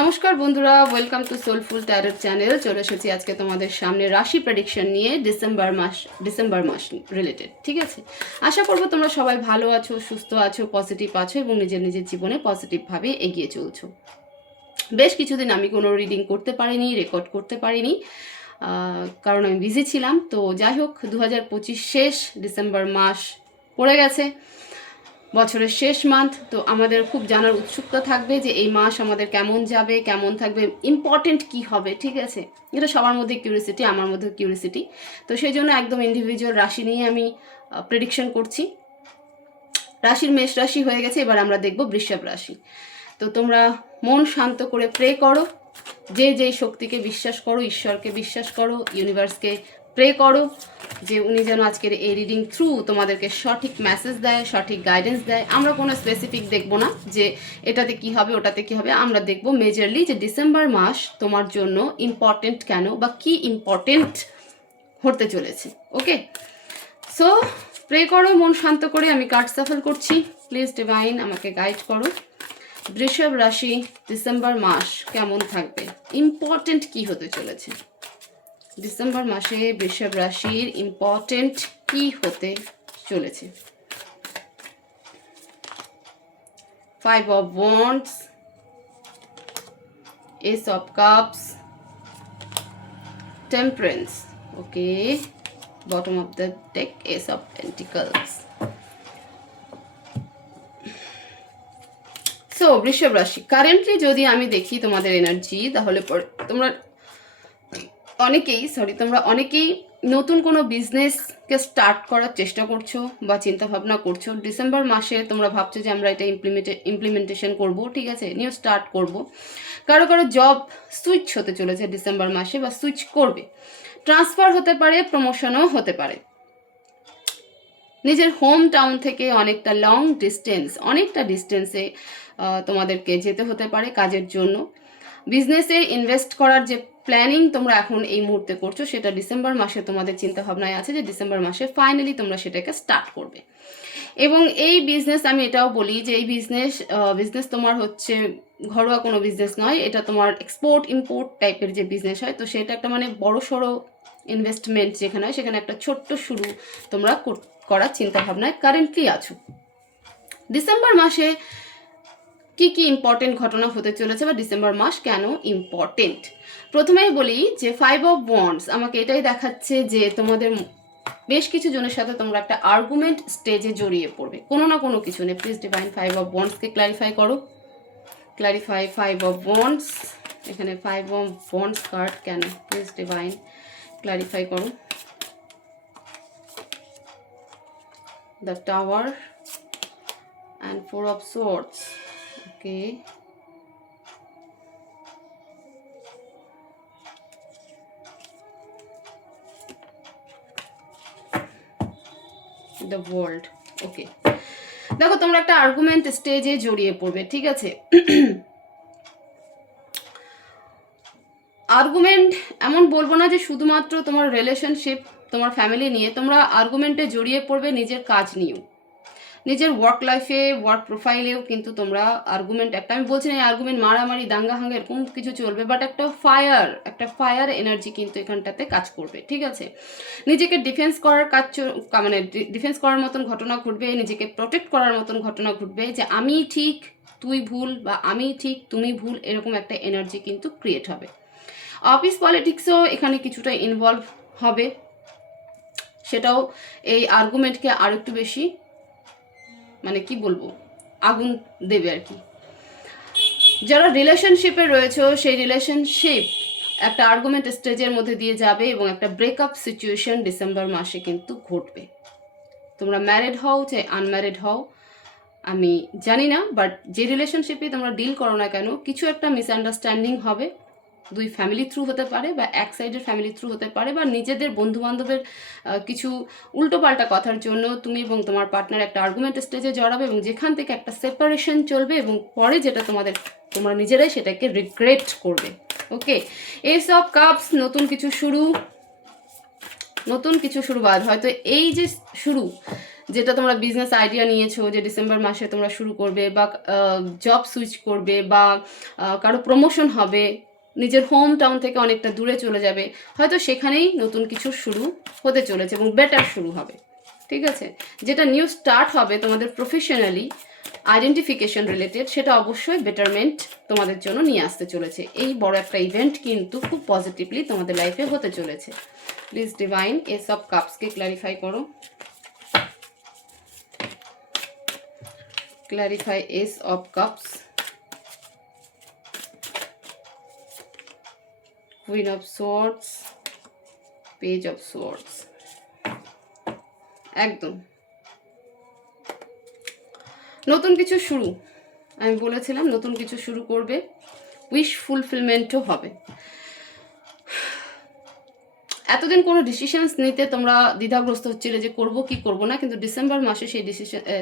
নমস্কার বন্ধুরা, welcome to soulful tarot channel. চলে এসেছি আজকে তোমাদের সামনে রাশি প্রেডিকশন নিয়ে ডিসেম্বর মাস রিলেটেড। ঠিক আছে, আশা করবো তোমরা সবাই ভালো আছো, সুস্থ আছো, পজিটিভ আছো এবং নিজের নিজের জীবনে পজিটিভভাবে এগিয়ে চলছো। বেশ কিছুদিন আমি কোনো রিডিং করতে পারিনি, রেকর্ড করতে পারিনি, কারণ আমি বিজি ছিলাম। তো যাই হোক, 2025 শেষ, ডিসেম্বর মাস পড়ে গেছে, বছরের শেষ মান্থ। তো আমাদের খুব জানার উৎসুকতা থাকবে যে এই মাস আমাদের কেমন যাবে, কেমন থাকবে, ইম্পর্টেন্ট কি হবে। ঠিক আছে, এটা সবার মধ্যে কিউরিসিটি, আমার মধ্যে কিউরিসিটি। তো সেই জন্য একদম ইন্ডিভিজুয়াল রাশি নিয়ে আমি প্রেডিকশন করছি। রাশির মেষ রাশি হয়ে গেছে, এবার আমরা দেখব বৃষভ রাশি। তো তোমরা মন শান্ত করে প্রে করো, যে যেই শক্তিকে বিশ্বাস করো, ঈশ্বরকে বিশ্বাস করো, ইউনিভার্সকে প্রে করো যে উনি যেন আজকের এই রিডিং থ্রু তোমাদেরকে সঠিক মেসেজ দেয়, সঠিক গাইডেন্স দেয়। আমরা কোনো স্পেসিফিক দেখবো না যে এটাতে কি হবে, ওটাতে কি হবে। আমরা দেখবো মেজরলি যে ডিসেম্বর মাস তোমার জন্য ইম্পর্টেন্ট কেন, বা কি ইম্পর্টেন্ট হতে চলেছে। ওকে, সো প্রে করো মন শান্ত করে। আমি কার্ড সাফল করছি, প্লিজ ডিভাইন আমাকে গাইড করো। বৃষভ রাশি ডিসেম্বর মাস কেমন থাকবে, ইম্পর্টেন্ট কি হতে চলেছে ডিসেম্বর মাসে বৃষভ রাশির ইম্পর্টেন্ট কি হতে চলেছে। 5 of Wands, Ace of Cups, Temperance. Okay, bottom of the deck, Ace of Pentacles. So বৃষভ রাশি কারেন্টলি যদি আমি দেখি তোমাদের এনার্জি, তাহলে তোমরা অনেকেই নতুন কোনো বিজনেসকে স্টার্ট করার চেষ্টা করছো বা চিন্তা ভাবনা করছো। ডিসেম্বর মাসে তোমরা ভাবছো যে আমরা এটা ইমপ্লিমেন্টেশন করব, ঠিক আছে, নিউ স্টার্ট করব। কারো কারো জব সুইচ হতে চলেছে ডিসেম্বর মাসে, বা সুইচ করবে। ট্রান্সফার হতে পারে, প্রমোশনও হতে পারে। নিজের হোম টাউন থেকে অনেকটা ডিস্টেন্সে তোমাদেরকে যেতে হতে পারে কাজের জন্য। বিজনেসে ইনভেস্ট করার যে প্ল্যানিং তোমরা এখন এই মুহূর্তে করছো, সেটা ডিসেম্বর মাসে তোমাদের চিন্তা ভাবনায় আছে যে ডিসেম্বর মাসে ফাইনালি তোমরা সেটাকে স্টার্ট করবে। এবং এই বিজনেস, আমি এটাও বলি যে এই বিজনেস তোমার হচ্ছে ঘরোয়া কোনো বিজনেস নয়, এটা তোমার এক্সপোর্ট ইম্পোর্ট টাইপের যে বিজনেস হয়। তো সেটা একটা মানে বড় সড়ো ইনভেস্টমেন্ট যেখানে হয়, সেখানে একটা ছোট্ট শুরু তোমরা করার চিন্তা ভাবনায় কারেন্টলি আছো। ডিসেম্বর মাসে কি কি ইম্পর্টেন্ট ঘটনা হতে চলেছে, বা ডিসেম্বর মাস কেন ইম্পর্টেন্ট। প্রথমেই বলি যে 5 of Wands আমাকে এটাই দেখাচ্ছে যে তোমাদের বেশ কিছু জনের সাথে তোমরা একটা আর্গুমেন্ট স্টেজে জড়িয়ে পড়বে কোনো না কোনো কিছু নিয়ে। প্লিজ ডিভাইন 5 of Wands-কে ক্ল্যারিফাই করো। Clarify 5 of Wands। এখানে 5 of Wands কার্ড কেন, প্লিজ ডিভাইন ক্ল্যারিফাই করো। The tower and 4 of Swords. Okay, the world. Okay, দেখো তোমরা একটা আর্গুমেন্ট স্টেজে জড়িয়ে পড়বে, ঠিক আছে। আর্গুমেন্ট এমন বলবো না যে শুধুমাত্র তোমার রিলেশনশিপ, তোমার ফ্যামিলি নিয়ে, তোমরা আর্গুমেন্টে জড়িয়ে পড়বে নিজের কাজ নিয়েও, নিজের ওয়ার্ক লাইফে, ওয়ার্ক প্রোফাইলেও কিন্তু তোমরা আর্গুমেন্ট, একটা আমি বলছি না এই আর্গুমেন্ট মারামারি দাঙ্গা হাঙ্গা এরকম কিছু চলবে, বাট একটা ফায়ার এনার্জি কিন্তু এখানটাতে কাজ করবে, ঠিক আছে। নিজেকে ডিফেন্স করার মানে ডিফেন্স করার মতন ঘটনা ঘটবে, নিজেকে প্রোটেক্ট করার মতন ঘটনা ঘটবে, যে আমি ঠিক তুই ভুল, বা আমি ঠিক তুমি ভুল, এরকম একটা এনার্জি কিন্তু ক্রিয়েট হবে। অফিস পলিটিক্সও এখানে কিছুটা ইনভলভ হবে, সেটাও এই আর্গুমেন্টকে আর একটু বেশি মানে কি বলবো আগুন দেবে আর কি। যারা রিলেশনশিপে রয়েছে, সেই রিলেশনশিপ একটা আর্গুমেন্ট স্টেজের মধ্যে দিয়ে যাবে এবং একটা ব্রেকআপ সিচুয়েশন ডিসেম্বর মাসে কিন্তু ঘটবে। তোমরা ম্যারিড হও চাই আনম্যারিড হও আমি জানি না, বাট যে রিলেশনশিপে তোমরা ডিল করো না কেন, কিছু একটা মিসআন্ডারস্ট্যান্ডিং হবে। দুই ফ্যামিলি থ্রু হতে পারে, বা এক সাইডের ফ্যামিলি থ্রু হতে পারে, বা নিজেদের বন্ধুবান্ধবের কিছু উল্টোপাল্টা কথার জন্য তুমি এবং তোমার পার্টনার একটা আর্গুমেন্ট স্টেজে জড়াবে, এবং যেখান থেকে একটা সেপারেশন চলবে, এবং পরে যেটা তোমরা নিজেরাই সেটাকে রিগ্রেট করবে। ওকে, এস অফ কাপস, নতুন কিছু শুরু বাদ, হয়তো এই যে শুরু যেটা তোমরা বিজনেস আইডিয়া নিয়েছো যে ডিসেম্বর মাসে তোমরা শুরু করবে, বা জব সুইচ করবে, বা কারো প্রমোশন হবে, নিজের হোম টাউন থেকে অনেকটা দূরে চলে যাবে, হয়তো সেখানেই নতুন কিছু শুরু হতে চলেছে এবং বেটার শুরু হবে। ঠিক আছে, যেটা নিউ স্টার্ট হবে তোমাদের প্রফেশনালি আইডেন্টিফিকেশন রিলেটেড, সেটা অবশ্যই বেটারমেন্ট তোমাদের জন্য নিয়ে আসতে চলেছে। এই বড় একটা ইভেন্ট কিন্তু খুব পজিটিভলি তোমাদের লাইফে হতে চলেছে। প্লিজ ডিভাইন এস অফ কাপসকে ক্ল্যারিফাই করো, clarify ace of cups, queen of swords, page of swords. একদম নতুন কিছু শুরু, আমি বলেছিলাম নতুন কিছু শুরু করবে, উইশ ফুলফিলমেন্টও হবে। এতদিন কোনো ডিসিশনস নিতে তোমরা দ্বিধাগ্রস্ত হচ্ছিলে যে করব কি করব না, কিন্তু ডিসেম্বর মাসে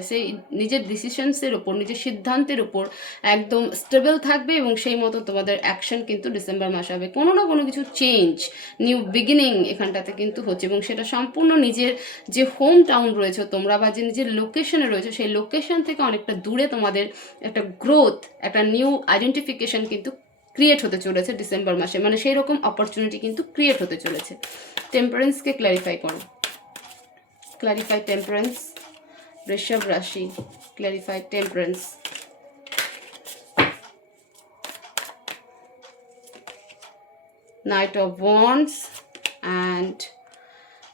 সেই নিজের ডিসিশনসের ওপর, নিজের সিদ্ধান্তের ওপর একদম স্টেবল থাকবে এবং সেই মতো তোমাদের অ্যাকশন কিন্তু ডিসেম্বর মাসে হবে। কোনো না কোনো কিছু চেঞ্জ, নিউ বিগিনিং এখানটাতে কিন্তু হচ্ছে, এবং সেটা সম্পূর্ণ নিজের যে হোম টাউন রয়েছে তোমরা, বা যে নিজের লোকেশনে রয়েছে সেই লোকেশন থেকে অনেকটা দূরে তোমাদের একটা গ্রোথ, একটা নিউ আইডেন্টিফিকেশন কিন্তু ক্রিয়েট হতে চলেছে ডিসেম্বর মাসে, মানে সেই রকম অপরচুনিটি কিন্তু ক্রিয়েট হতে চলেছে। টেম্পারেন্সকে ক্ল্যারিফাই করো, ক্ল্যারিফাই টেম্পারেন্স, বৃষভ রাশি, clarify temperance. Night of wands and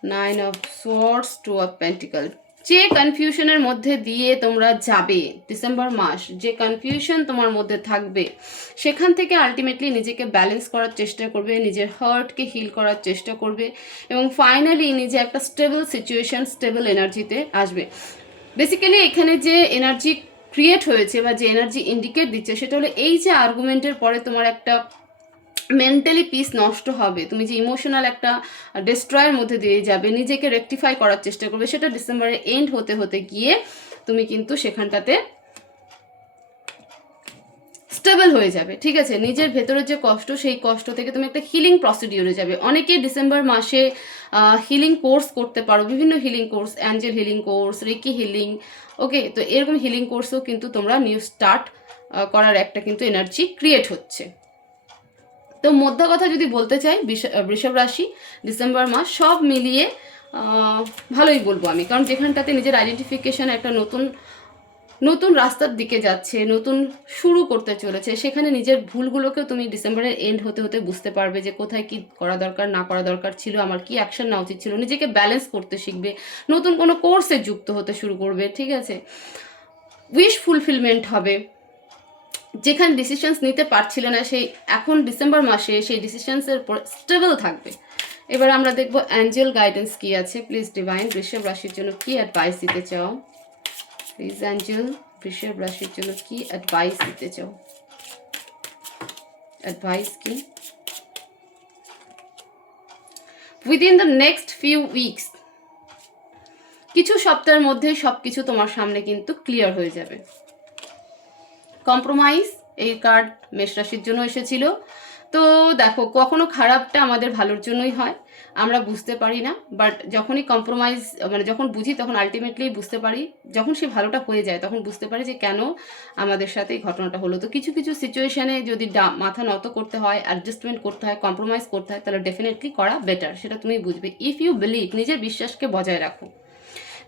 9 of swords, 2 of pentacles। যে কনফিউশনের মধ্যে দিয়ে তোমরা যাবে ডিসেম্বর মাস, যে কনফিউশন তোমার মধ্যে থাকবে, সেখান থেকে আলটিমেটলি নিজেকে ব্যালেন্স করার চেষ্টা করবে, নিজের হার্টকে হিল করার চেষ্টা করবে, এবং ফাইনালি নিজে একটা স্টেবল সিচুয়েশন, স্টেবল এনার্জিতে আসবে। বেসিক্যালি এখানে যে এনার্জি ক্রিয়েট হয়েছে বা যে এনার্জি ইন্ডিকেট দিচ্ছে, সেটা হলো এই যে আর্গুমেন্টের পরে তোমার একটা মেন্টালি পিস নষ্ট হবে, তুমি যে ইমোশনাল একটা ডিস্ট্রয়ের মধ্যে দিয়ে যাবে, নিজেকে রেকটিফাই করার চেষ্টা করবে, সেটা ডিসেম্বরের এন্ড হতে হতে গিয়ে তুমি কিন্তু সেখানটাতে স্টেবল হয়ে যাবে। ঠিক আছে, নিজের ভেতরের যে কষ্ট, সেই কষ্ট থেকে তুমি একটা হিলিং প্রসিডিওরে যাবে। অনেকে ডিসেম্বর মাসে হিলিং কোর্স করতে পারো, বিভিন্ন healing course, angel healing course, reiki healing, okay, তো এরকম হিলিং কোর্সও কিন্তু তোমরা নিউ স্টার্ট করার একটা কিন্তু এনার্জি ক্রিয়েট হচ্ছে। তো মধ্য কথা যদি বলতে চাই, বৃষভ রাশি ডিসেম্বর মাস সব মিলিয়ে ভালোই বলবো আমি, কারণ যেখানটাতে নিজের আইডেন্টিফিকেশন একটা নতুন রাস্তার দিকে যাচ্ছে, নতুন শুরু করতে চলেছে, সেখানে নিজের ভুলগুলোকেও তুমি ডিসেম্বরের এন্ড হতে হতে বুঝতে পারবে যে কোথায় কি করা দরকার, না করা দরকার ছিল, আমার কি অ্যাকশন নেওয়া উচিত ছিল, নিজেকে ব্যালেন্স করতে শিখবে, নতুন কোনো কোর্সে যুক্ত হতে শুরু করবে। ঠিক আছে, উইশ ফুলফিলমেন্ট হবে। যেখানে ডিসিশনস নিতে পারছিল না, সেই এখন ডিসেম্বর মাসে সেই ডিসিশনসের উপর স্টেবল থাকবে। এবার আমরা দেখব অ্যাঞ্জেল গাইডেন্স কি আছে। প্লিজ ডিভাইন বৃষভ রাশির জন্য কি অ্যাডভাইস দিতে চাও? প্লিজ অ্যাঞ্জেল বৃষভ রাশির জন্য কি অ্যাডভাইস দিতে চাও? অ্যাডভাইস কি? Within the next few weeks, কিছু সপ্তাহের মধ্যে সবকিছু তোমার সামনে কিন্তু ক্লিয়ার হয়ে যাবে। কম্প্রোমাইজ, এই কার্ড মেষ রাশির জন্য এসেছিল। তো দেখো, কখনো খারাপটা আমাদের ভালোর জন্যই হয়, আমরা বুঝতে পারি না, বাট যখনই কম্প্রোমাইজ মানে যখন বুঝি তখন আলটিমেটলি বুঝতে পারি, যখন সে ভালোটা হয়ে যায় তখন বুঝতে পারি যে কেন আমাদের সাথে এই ঘটনাটা হলো। তো কিছু কিছু সিচুয়েশানে যদি মাথা নত করতে হয়, অ্যাডজাস্টমেন্ট করতে হয়, কম্প্রোমাইজ করতে হয়, তাহলে ডেফিনেটলি করা বেটার, সেটা তুমি বুঝবে। ইফ ইউ বিলিভ, নিজের বিশ্বাসকে বজায় রাখো,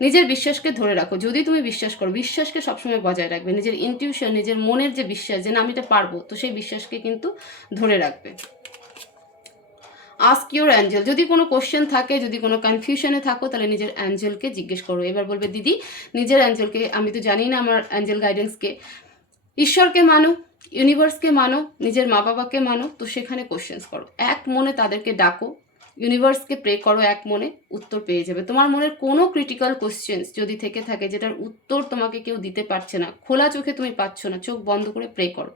নিজের বিশ্বাসকে ধরে রাখো। যদি তুমি বিশ্বাস করো, বিশ্বাসকে সবসময় বজায় রাখবে, নিজের ইনটিউশন, নিজের মনের যে বিশ্বাস যে না আমি এটা পারবো, তো সেই বিশ্বাসকে কিন্তু ধরে রাখবে। আস্ক ইউর অ্যাঞ্জেল, যদি কোনো কোশ্চেন থাকে, যদি কোনো কনফিউশনে থাকো, তাহলে নিজের অ্যাঞ্জেলকে জিজ্ঞেস করো। এবার বলবে দিদি নিজের অ্যাঞ্জেলকে, আমি তো জানি না আমার অ্যাঞ্জেল গাইডেন্সকে, ঈশ্বরকে মানো, ইউনিভার্সকে মানো, নিজের মা বাবাকে মানো, তো সেখানে কোশ্চেন্স করো, এক মনে তাদেরকে ডাকো, ইউনিভার্সকে প্রে করো, এক মনে উত্তর পেয়ে যাবে। তোমার মনের কোনো ক্রিটিক্যাল কোশ্চেন্স যদি থেকে থাকে, যেটার উত্তর তোমাকে কেউ দিতে পারছে না, খোলা চোখে তুমি পাচ্ছ না, চোখ বন্ধ করে প্রে করো।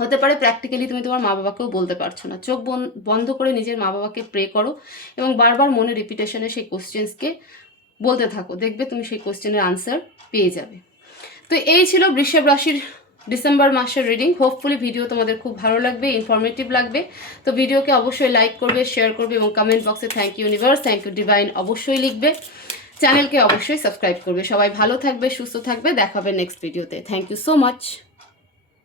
হতে পারে প্র্যাকটিক্যালি তুমি তোমার মা বাবাকেও বলতে পারছো না, চোখ বন্ধ করে নিজের মা বাবাকে প্রে করো এবং বারবার মনে রিপিটেশনে সেই কোশ্চেন্সকে বলতে থাকো, দেখবে তুমি সেই কোশ্চেনের আনসার পেয়ে যাবে। তো এই ছিল বৃষভ রাশির ডিসেম্বর মাসের রিডিং। হোপফুলি ভিডিও তোমাদের খুব ভালো লাগবে, ইনফরমেটিভ লাগবে। তো ভিডিওকে অবশ্যই লাইক করবে, শেয়ার করবে এবং কমেন্ট বক্সে thank you universe, thank you divine অবশ্যই লিখবে। চ্যানেলকে অবশ্যই সাবস্ক্রাইব করবে। সবাই ভালো থাকবে, সুস্থ থাকবে, দেখা হবে নেক্সট ভিডিওতে। Thank you so much.